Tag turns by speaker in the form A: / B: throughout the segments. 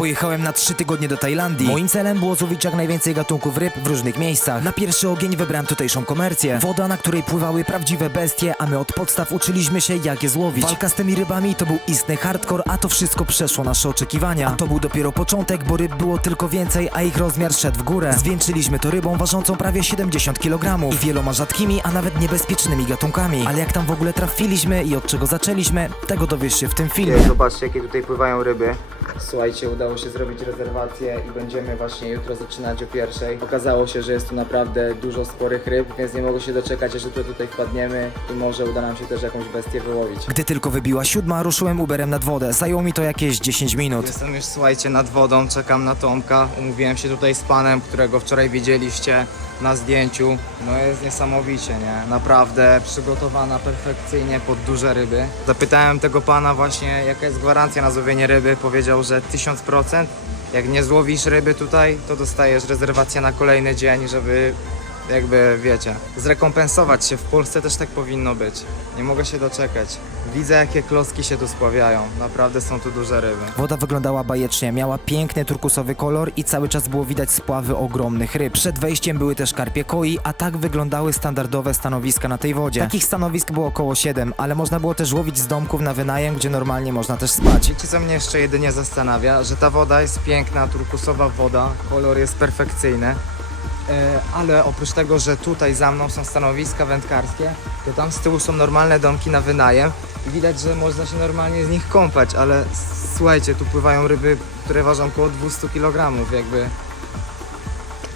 A: Pojechałem na trzy tygodnie do Tajlandii. Moim celem było złowić jak najwięcej gatunków ryb w różnych miejscach. Na pierwszy ogień wybrałem tutejszą komercję. Woda, na której pływały prawdziwe bestie, a my od podstaw uczyliśmy się jak je złowić. Walka z tymi rybami to był istny hardcore, a to wszystko przeszło nasze oczekiwania. A to był dopiero początek, bo ryb było tylko więcej, a ich rozmiar szedł w górę. Zwieńczyliśmy to rybą ważącą prawie 70 kg i wieloma rzadkimi, a nawet niebezpiecznymi gatunkami. Ale jak tam w ogóle trafiliśmy i od czego zaczęliśmy, tego dowiesz się w tym filmie.
B: Zobaczcie, jakie tutaj pływają ryby. Słuchajcie, udało się zrobić rezerwację i będziemy właśnie jutro zaczynać o pierwszej. Okazało się, że jest tu naprawdę dużo sporych ryb, więc nie mogę się doczekać, aż jutro tutaj wpadniemy i może uda nam się też jakąś bestię wyłowić.
A: Gdy tylko wybiła siódma, ruszyłem Uberem nad wodę. Zajęło mi to jakieś 10 minut.
B: Jestem już, słuchajcie, nad wodą, czekam na Tomka. Umówiłem się tutaj z panem, którego wczoraj widzieliście na zdjęciu. No jest niesamowicie, nie? Naprawdę przygotowana perfekcyjnie pod duże ryby. Zapytałem tego pana właśnie, jaka jest gwarancja na złowienie ryby. Powiedział, że 1000%. Jak nie złowisz ryby tutaj, to dostajesz rezerwację na kolejny dzień, żeby jakby, wiecie, zrekompensować się. W Polsce też tak powinno być. Nie mogę się doczekać. Widzę, jakie kloski się tu spławiają. Naprawdę są tu duże ryby.
A: Woda wyglądała bajecznie, miała piękny turkusowy kolor i cały czas było widać spławy ogromnych ryb. Przed wejściem były też karpie koi, a tak wyglądały standardowe stanowiska na tej wodzie. Takich stanowisk było około 7, ale można było też łowić z domków na wynajem, gdzie normalnie można też spać.
B: Wiecie co mnie jeszcze jedynie zastanawia? Że ta woda jest piękna, turkusowa woda, kolor jest perfekcyjny. E, ale oprócz tego, że tutaj za mną są stanowiska wędkarskie, to tam z tyłu są normalne domki na wynajem i widać, że można się normalnie z nich kąpać, ale słuchajcie, tu pływają ryby, które ważą około 200 kg, jakby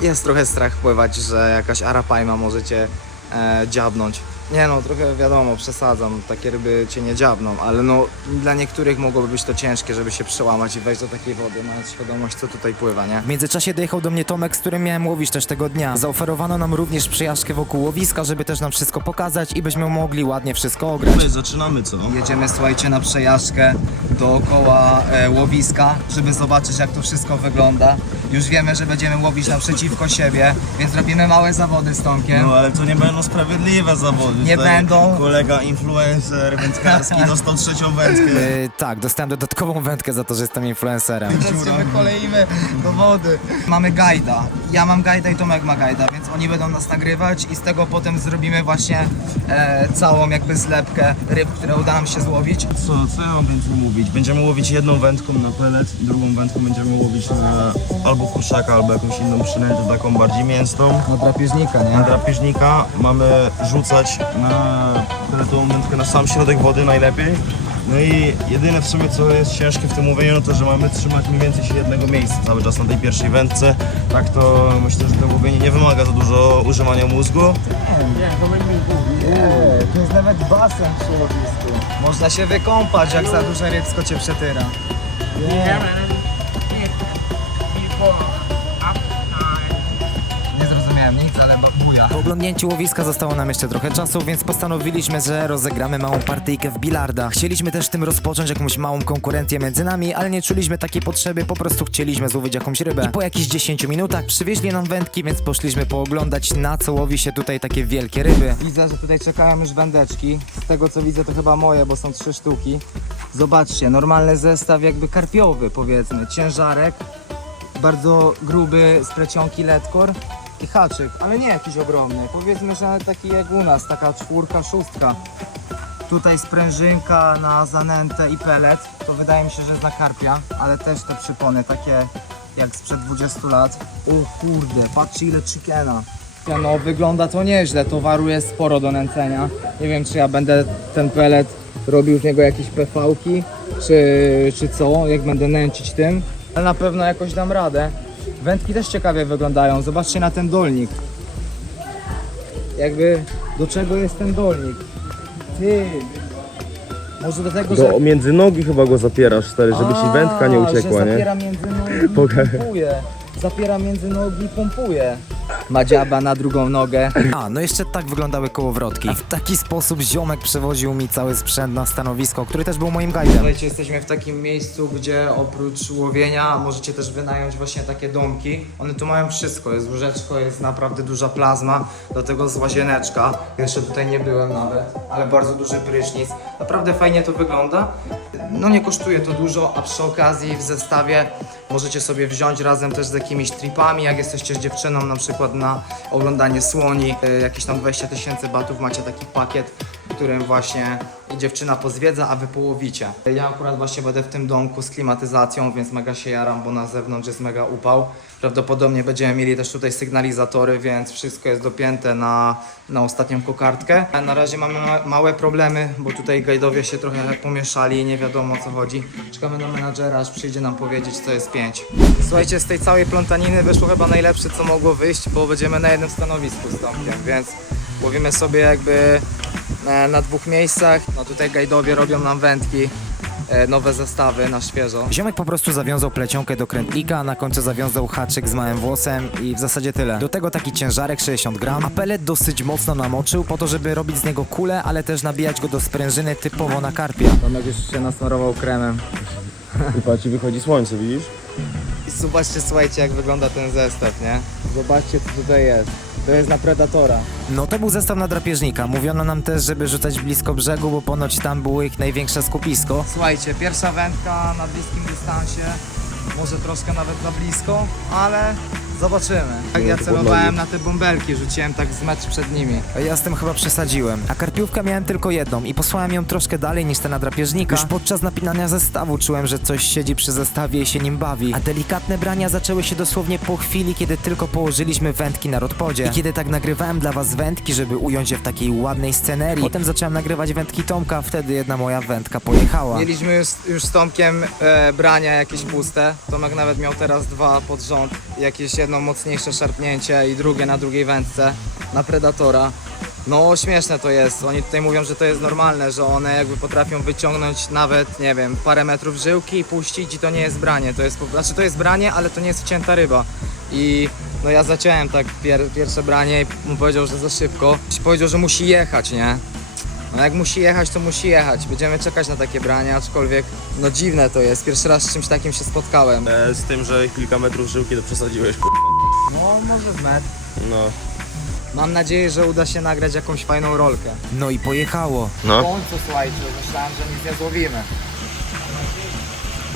B: jest trochę strach pływać, że jakaś arapajma może cię e, dziabnąć. Nie no, trochę wiadomo, przesadzam, takie ryby cię nie dziabną, ale no dla niektórych mogłoby być to ciężkie, żeby się przełamać i wejść do takiej wody, mając świadomość, co tutaj pływa, nie?
A: W międzyczasie dojechał do mnie Tomek, z którym miałem łowić też tego dnia. Zaoferowano nam również przejażdżkę wokół łowiska, żeby też nam wszystko pokazać i byśmy mogli ładnie wszystko ograć.
C: My zaczynamy co?
B: Jedziemy, słuchajcie, na przejażdżkę dookoła e, łowiska, żeby zobaczyć, jak to wszystko wygląda. Już wiemy, że będziemy łowić naprzeciwko siebie, więc robimy małe zawody z Tomkiem.
C: No ale to nie będą sprawiedliwe zawody.
B: Nie
C: Tutaj
B: będą.
C: Kolega influencer wędkarski dostał trzecią wędkę.
A: Yy, tak, dostałem dodatkową wędkę za to, że jestem influencerem.
B: Teraz się wykoleimy do wody. Mamy gajda. Ja mam gajda i Tomek ma gajda, więc oni będą nas nagrywać i z tego potem zrobimy właśnie e, całą jakby zlepkę ryb, które uda nam się złowić.
C: Co, co ja mam więcej mówić? Będziemy łowić jedną wędką na pelet, drugą wędką będziemy łowić na albo kurczaka, albo jakąś inną przynętę, taką bardziej mięsną.
B: No drapieżnika,
C: Na
B: nie?
C: drapieżnika mamy rzucać na peletową wędkę na sam środek wody najlepiej. No i jedyne w sumie co jest ciężkie w tym łowieniu, no to że mamy trzymać mniej więcej się jednego miejsca cały czas na tej pierwszej wędce. Tak to myślę, że to łowienie nie wymaga za dużo używania mózgu.
B: Nie, to jest nawet basen przy łowisku. Można się wykąpać, jak za duże rybsko cię przetyra. Nie. Nie
A: Po oglądnięciu łowiska zostało nam jeszcze trochę czasu, więc postanowiliśmy, że rozegramy małą partyjkę w bilarda. Chcieliśmy też tym rozpocząć jakąś małą konkurencję między nami, ale nie czuliśmy takiej potrzeby, po prostu chcieliśmy złowić jakąś rybę. I po jakichś 10 minutach przywieźli nam wędki, więc poszliśmy pooglądać na co łowi się tutaj takie wielkie ryby.
B: Widzę, że tutaj czekają już wędeczki. Z tego co widzę to chyba moje, bo są trzy sztuki. Zobaczcie, normalny zestaw jakby karpiowy powiedzmy. Ciężarek, bardzo gruby z plecionki ledkor i haczyk, ale nie jakiś ogromny. Powiedzmy, że taki jak u nas, taka czwórka, szóstka. Tutaj sprężynka na zanętę i pelet. To wydaje mi się, że na karpia, ale też te przypony takie jak sprzed 20 lat. O kurde, patrzcie ile chickena. No wygląda to nieźle, towaru jest sporo do nęcenia. Nie wiem czy ja będę ten pelet robił z niego jakieś PV-ki, czy, czy co, jak będę nęcić tym. Ale na pewno jakoś dam radę. Wędki też ciekawie wyglądają, zobaczcie na ten dolnik. Jakby do czego jest ten dolnik? Ty! Może do tego, że...
C: Między nogi chyba go zapierasz, stary, żeby ci wędka nie uciekła,
B: że
C: nie?
B: zapiera między nogi i
C: Poka-
B: pompuje. Zapiera między nogi i pompuje. Ma dziaba na drugą nogę.
A: A, no jeszcze tak wyglądały kołowrotki. I w taki sposób ziomek przewoził mi cały sprzęt na stanowisko, który też był moim guidem.
B: Słuchajcie, jesteśmy w takim miejscu, gdzie oprócz łowienia możecie też wynająć właśnie takie domki. One tu mają wszystko, jest łóżeczko, jest naprawdę duża plazma, do tego z łazieneczka. Jeszcze tutaj nie byłem nawet, ale bardzo duży prysznic. Naprawdę fajnie to wygląda. No nie kosztuje to dużo, a przy okazji w zestawie Możecie sobie wziąć razem też z jakimiś tripami, jak jesteście z dziewczyną na przykład na oglądanie słoni, y, jakieś tam 20 tysięcy batów macie taki pakiet, w którym właśnie dziewczyna pozwiedza, a wy połowicie. Ja akurat właśnie będę w tym domku z klimatyzacją, więc mega się jaram, bo na zewnątrz jest mega upał. Prawdopodobnie będziemy mieli też tutaj sygnalizatory, więc wszystko jest dopięte na, na ostatnią kokardkę. Na razie mamy ma- małe problemy, bo tutaj gajdowie się trochę pomieszali i nie wiadomo o co chodzi. Czekamy na menadżera, aż przyjdzie nam powiedzieć, co jest pięć. Słuchajcie, z tej całej plątaniny wyszło chyba najlepsze, co mogło wyjść, bo będziemy na jednym stanowisku z Tomkiem, więc łowimy sobie jakby na dwóch miejscach. No tutaj gajdowie robią nam wędki, e, nowe zestawy na świeżo.
A: Ziomek po prostu zawiązał plecionkę do krętlika, a na końcu zawiązał haczyk z małym włosem i w zasadzie tyle. Do tego taki ciężarek 60 gram, a pelet dosyć mocno namoczył po to, żeby robić z niego kulę, ale też nabijać go do sprężyny typowo na karpia.
B: Tomek już się nasmarował kremem.
C: Chyba ci wychodzi słońce, widzisz?
B: I zobaczcie, słuchajcie, jak wygląda ten zestaw, nie? Zobaczcie, co tutaj jest. To jest na Predatora.
A: No to był zestaw na drapieżnika. Mówiono nam też, żeby rzucać blisko brzegu, bo ponoć tam było ich największe skupisko.
B: Słuchajcie, pierwsza wędka na bliskim dystansie, może troszkę nawet za blisko, ale zobaczymy. Tak, ja celowałem na te bąbelki, rzuciłem tak z metr przed nimi.
A: Ja z tym chyba przesadziłem. A karpiówkę miałem tylko jedną i posłałem ją troszkę dalej niż te na drapieżnika. Już podczas napinania zestawu czułem, że coś siedzi przy zestawie i się nim bawi. A delikatne brania zaczęły się dosłownie po chwili, kiedy tylko położyliśmy wędki na rodpodzie. I kiedy tak nagrywałem dla was wędki, żeby ująć je w takiej ładnej scenerii. Potem zacząłem nagrywać wędki Tomka, wtedy jedna moja wędka pojechała.
B: Mieliśmy już, już z Tomkiem e, brania jakieś puste. Tomek nawet miał teraz dwa pod rząd. Jakieś jedno mocniejsze szarpnięcie i drugie na drugiej wędce na Predatora. No śmieszne to jest. Oni tutaj mówią, że to jest normalne, że one jakby potrafią wyciągnąć nawet, nie wiem, parę metrów żyłki i puścić i to nie jest branie. To jest, znaczy to jest branie, ale to nie jest wcięta ryba. I no ja zaciąłem tak pier, pierwsze branie i mu powiedział, że za szybko. Powiedział, że musi jechać, nie? No jak musi jechać, to musi jechać. Będziemy czekać na takie brania, aczkolwiek no dziwne to jest. Pierwszy raz z czymś takim się spotkałem.
C: E, z tym, że kilka metrów żyłki to przesadziłeś, k***.
B: No może w metr.
C: No.
B: Mam nadzieję, że uda się nagrać jakąś fajną rolkę.
A: No i pojechało.
B: W
C: No.
B: końcu słuchajcie, myślałem, że nic nie złowimy.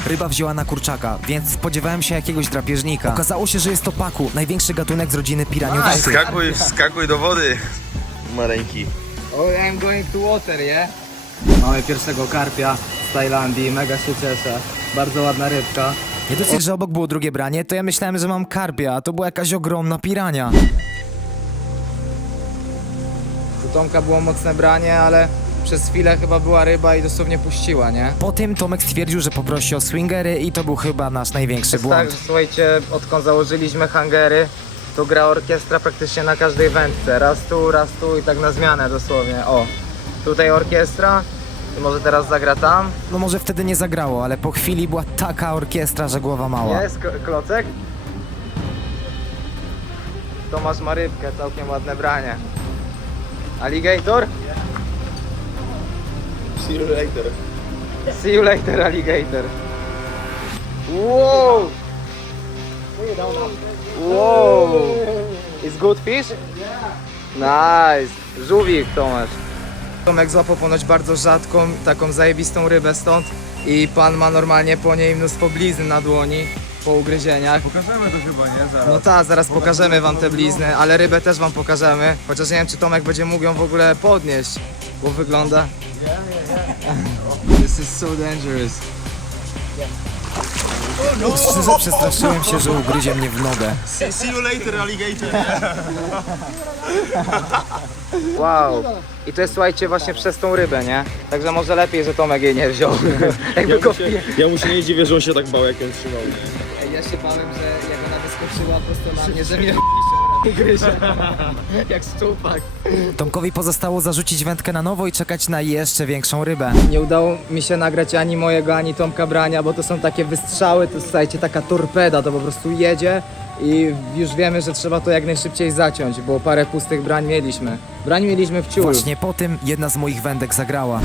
A: Ryba wzięła na kurczaka, więc spodziewałem się jakiegoś drapieżnika. Okazało się, że jest to paku, największy gatunek z rodziny piraniowatych.
C: Skakuj, skakuj do wody. Maleńki.
B: Oh, I'm going to water, yeah? Mamy pierwszego karpia z Tajlandii, mega się cieszę. Bardzo ładna rybka.
A: Nie dosyć, że obok było drugie branie, to ja myślałem, że mam karpia, a to była jakaś ogromna pirania.
B: U Tomka było mocne branie, ale przez chwilę chyba była ryba i dosłownie puściła, nie?
A: Po tym Tomek stwierdził, że poprosi o swingery i to był chyba nasz największy
B: Tak,
A: błąd.
B: słuchajcie, odkąd założyliśmy hangery, to gra orkiestra praktycznie na każdej wędce. Raz tu, raz tu i tak na zmianę dosłownie. O, tutaj orkiestra i może teraz zagra tam.
A: No może wtedy nie zagrało, ale po chwili była taka orkiestra, że głowa mała.
B: Jest ko- klocek. Tomasz ma rybkę, całkiem ładne branie. Alligator?
C: See you later.
B: See you later, alligator. Wow! Wow! It's good fish? Nice! Żółwik, Tomasz. Tomek złapał ponoć bardzo rzadką, taką zajebistą rybę stąd i pan ma normalnie po niej mnóstwo blizn na dłoni po ugryzieniach.
C: Pokażemy to chyba, nie? Zaraz.
B: No tak, zaraz pokażemy wam te blizny, ale rybę też wam pokażemy. Chociaż nie wiem, czy Tomek będzie mógł ją w ogóle podnieść, bo wygląda... This is so dangerous.
A: Szczerze przestraszyłem się, że ugryzie mnie w nogę.
C: See, you later, alligator.
B: Wow. I to jest, słuchajcie, właśnie przez tą rybę, nie? Także może lepiej, że Tomek jej nie wziął. Jakby go wpie-
C: ja mu się nie dziwię, że on się tak bał, jak ją trzymał.
B: Ja się bałem, że jak ona wyskoczyła prosto na mnie, że mnie gryzie. Jak szczupak.
A: Tomkowi pozostało zarzucić wędkę na nowo i czekać na jeszcze większą rybę.
B: Nie udało mi się nagrać ani mojego, ani Tomka Brania, bo to są takie wystrzały, to słuchajcie, taka torpeda, to po prostu jedzie i już wiemy, że trzeba to jak najszybciej zaciąć, bo parę pustych brań mieliśmy. Brań mieliśmy w ciulu.
A: Właśnie po tym jedna z moich wędek zagrała.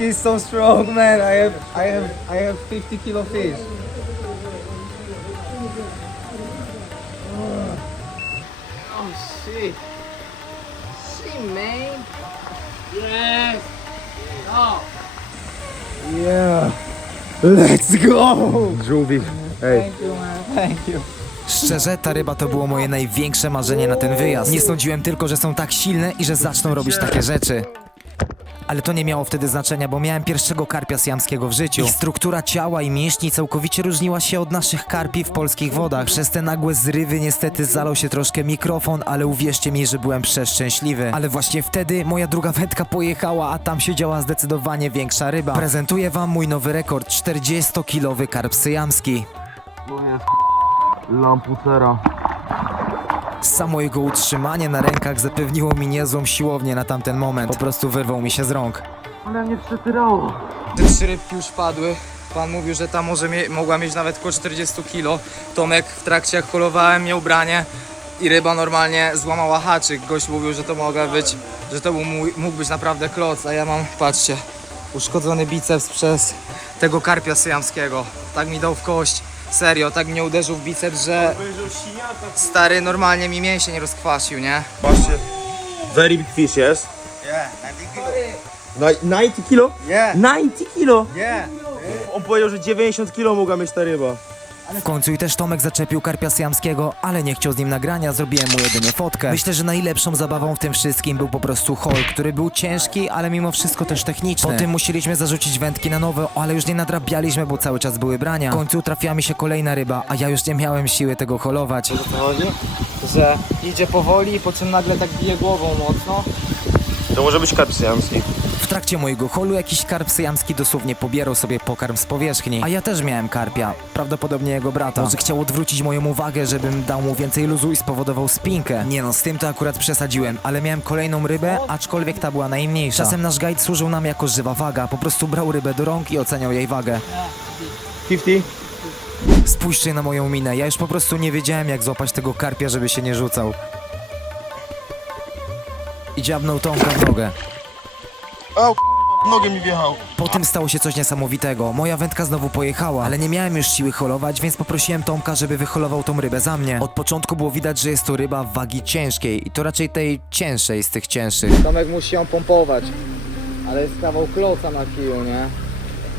B: He's so strong, man. I have, I have, I have 50 kilo fish. Shit. Shit, man. Yes. Oh. Yeah. Let's go.
C: Żółwik.
B: Thank you. Thank you.
A: Szczerze, ta ryba to było moje największe marzenie na ten wyjazd. Nie sądziłem tylko, że są tak silne i że zaczną robić takie rzeczy. Ale to nie miało wtedy znaczenia, bo miałem pierwszego karpia syjamskiego w życiu. Struktura ciała i mięśni całkowicie różniła się od naszych karpi w polskich wodach. Przez te nagłe zrywy niestety zalał się troszkę mikrofon, ale uwierzcie mi, że byłem przeszczęśliwy. Ale właśnie wtedy moja druga wędka pojechała, a tam siedziała zdecydowanie większa ryba. Prezentuję wam mój nowy rekord, 40-kilowy karp syjamski.
C: Lamputera.
A: Samo jego utrzymanie na rękach zapewniło mi niezłą siłownię na tamten moment. Po prostu wyrwał mi się z rąk.
B: Te trzy rybki już padły. Pan mówił, że ta może mie- mogła mieć nawet około 40 kg. Tomek w trakcie jak holowałem miał branie i ryba normalnie złamała haczyk. Gość mówił, że to mogła być, że to mój, mógł być naprawdę kloc, a ja mam, patrzcie, uszkodzony biceps przez tego karpia syjamskiego. Tak mi dał w kość. Serio, tak mnie uderzył w biceps, że stary normalnie mi mięsień rozkwasił, nie?
C: Patrzcie. Very big fish, yes?
B: Yeah,
C: Ni- 90 kilo?
B: yeah,
C: 90 kilo!
B: yeah.
C: On powiedział, że 90 kilo mogła mieć ta ryba.
A: W końcu i też Tomek zaczepił karpia syjamskiego, ale nie chciał z nim nagrania, zrobiłem mu jedynie fotkę. Myślę, że najlepszą zabawą w tym wszystkim był po prostu hol, który był ciężki, ale mimo wszystko też techniczny. Po tym musieliśmy zarzucić wędki na nowe, ale już nie nadrabialiśmy, bo cały czas były brania. W końcu trafiła mi się kolejna ryba, a ja już nie miałem siły tego holować.
B: Co chodzi? Że idzie powoli, po czym nagle tak bije głową mocno.
C: To może być karp syjamski.
A: W trakcie mojego holu jakiś karp syjamski dosłownie pobierał sobie pokarm z powierzchni, a ja też miałem karpia, prawdopodobnie jego brata. Może chciał odwrócić moją uwagę, żebym dał mu więcej luzu i spowodował spinkę. Nie no, z tym to akurat przesadziłem, ale miałem kolejną rybę, aczkolwiek ta była najmniejsza. Czasem nasz guide służył nam jako żywa waga, po prostu brał rybę do rąk i oceniał jej wagę.
C: 50?
A: Spójrzcie na moją minę, ja już po prostu nie wiedziałem jak złapać tego karpia, żeby się nie rzucał. Dziabnął Tomka w nogę.
C: Au, nogę mi wjechał.
A: Po tym stało się coś niesamowitego. Moja wędka znowu pojechała, ale nie miałem już siły holować, więc poprosiłem Tomka, żeby wyholował tą rybę za mnie. Od początku było widać, że jest to ryba wagi ciężkiej i to raczej tej cięższej z tych cięższych.
B: Tomek musi ją pompować, ale jest kawał kloca na kiju, nie?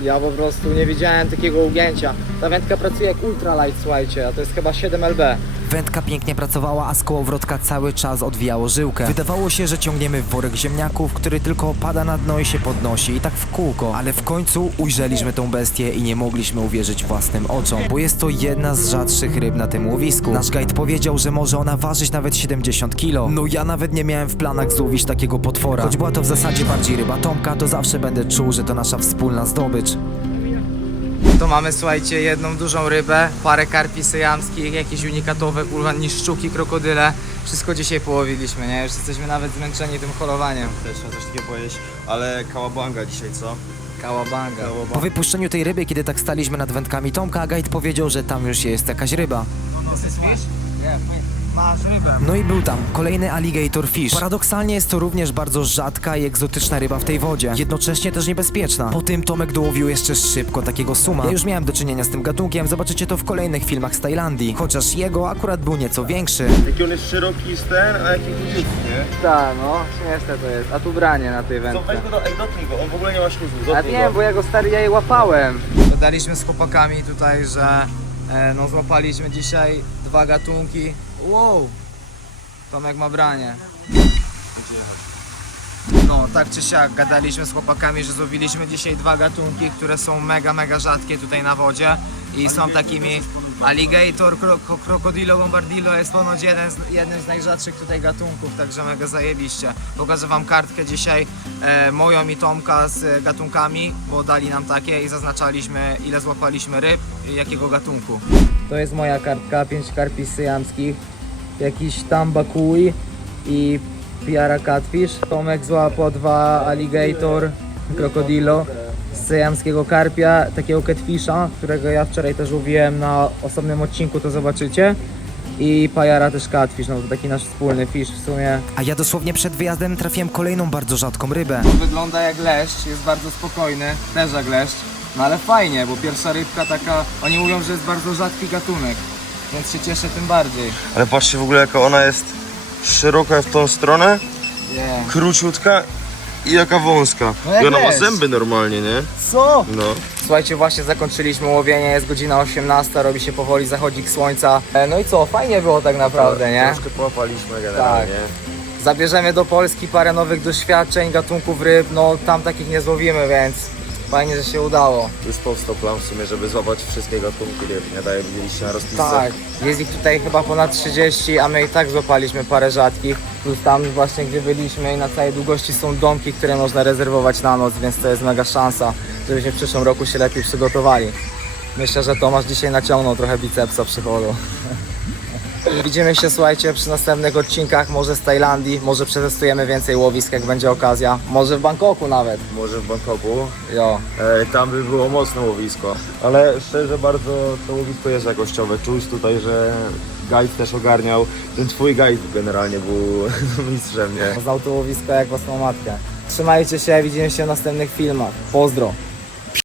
B: Ja po prostu nie widziałem takiego ugięcia. Ta wędka pracuje jak ultralight, słuchajcie, a to jest chyba 7 lb.
A: Wędka pięknie pracowała, a z cały czas odwijało żyłkę. Wydawało się, że ciągniemy worek ziemniaków, który tylko opada na dno i się podnosi i tak w kółko. Ale w końcu ujrzeliśmy tą bestię i nie mogliśmy uwierzyć własnym oczom, bo jest to jedna z rzadszych ryb na tym łowisku. Nasz guide powiedział, że może ona ważyć nawet 70 kg. No ja nawet nie miałem w planach złowić takiego potwora. Choć była to w zasadzie bardziej ryba Tomka, to zawsze będę czuł, że to nasza wspólna zdobycz.
B: To mamy, słuchajcie, jedną dużą rybę, parę karpi syjamskich, jakieś unikatowe, kurwa, niszczuki, krokodyle. Wszystko dzisiaj połowiliśmy, nie? Już jesteśmy nawet zmęczeni tym holowaniem.
C: Też chciałem coś takiego powiedzieć, ale kałabanga dzisiaj, co?
B: Kałabanga.
A: Po wypuszczeniu tej ryby, kiedy tak staliśmy nad wędkami Tomka, guide powiedział, że tam już jest jakaś ryba.
B: Masz rybę.
A: No i był tam kolejny alligator fish. Paradoksalnie jest to również bardzo rzadka i egzotyczna ryba w tej wodzie. Jednocześnie też niebezpieczna. Po tym Tomek dołowił jeszcze szybko takiego suma. Ja już miałem do czynienia z tym gatunkiem, zobaczycie to w kolejnych filmach z Tajlandii. Chociaż jego akurat był nieco większy.
C: Jaki on jest szeroki sten, a jaki króciutki, nie?
B: Tak, no, śmieszne to jest. A tu branie na tej
C: Co,
B: wędce.
C: weź go do, ej, dotknij go, on w ogóle nie ma śluzu,
B: Ja
C: dotknij
B: wiem,
C: go.
B: bo ja go stary, ja je łapałem. Dodaliśmy z chłopakami tutaj, że e, no złapaliśmy dzisiaj dwa gatunki. Wow! Tomek ma branie. No, tak czy siak, gadaliśmy z chłopakami, że złowiliśmy dzisiaj dwa gatunki, które są mega, mega rzadkie tutaj na wodzie i są takimi alligator, kro- krokodilo, bombardillo jest ponoć jeden z, jednym z najrzadszych tutaj gatunków, także mega zajebiście. Pokażę wam kartkę dzisiaj e, moją i Tomka z gatunkami, bo dali nam takie i zaznaczaliśmy ile złapaliśmy ryb i jakiego gatunku. To jest moja kartka, pięć karpi syjamskich, jakiś tambakuj i Piara Catfish. Tomek złapał dwa alligator, krokodilo z syjamskiego karpia, takiego catfisha, którego ja wczoraj też łowiłem na osobnym odcinku, to zobaczycie. I Pajara też catfish, no to taki nasz wspólny fish w sumie.
A: A ja dosłownie przed wyjazdem trafiłem kolejną bardzo rzadką rybę.
B: Wygląda jak leszcz, jest bardzo spokojny, też jak leszcz. No ale fajnie, bo pierwsza rybka taka, oni mówią, że jest bardzo rzadki gatunek, więc się cieszę tym bardziej.
C: Ale patrzcie w ogóle jaka ona jest szeroka w tą stronę,
B: Nie.
C: króciutka I jaka wąska.
B: No jak
C: I ona ma
B: jest.
C: zęby normalnie, nie?
B: Co?
C: No.
B: Słuchajcie, właśnie zakończyliśmy łowienie, jest godzina 18, robi się powoli zachodzik słońca. E, No i co, fajnie było tak naprawdę, nie?
C: Troszkę połapaliśmy generalnie.
B: Zabierzemy do Polski parę nowych doświadczeń, gatunków ryb, no tam takich nie złowimy, więc fajnie, że się udało.
C: Jest powstał plan w sumie, żeby złapać wszystkie gatunki nie? Jak widzieliście na rozpisce.
B: Tak, jest ich tutaj chyba ponad 30, a my i tak złapaliśmy parę rzadkich. Plus tam właśnie gdzie byliśmy i na całej długości są domki, które można rezerwować na noc, więc to jest mega szansa, żebyśmy w przyszłym roku się lepiej przygotowali. Myślę, że Tomasz dzisiaj naciągnął trochę bicepsa przychodu. Widzimy się, słuchajcie, przy następnych odcinkach, może z Tajlandii, może przetestujemy więcej łowisk, jak będzie okazja. Może w Bangkoku nawet.
C: Może w Bangkoku.
B: Jo.
C: E, tam by było mocne łowisko. Ale szczerze bardzo to łowisko jest jakościowe. Czuć tutaj, że guide też ogarniał. Ten twój guide generalnie był mistrzem, nie?
B: Znał to łowisko jak własną matkę. Trzymajcie się, widzimy się w następnych filmach. Pozdro.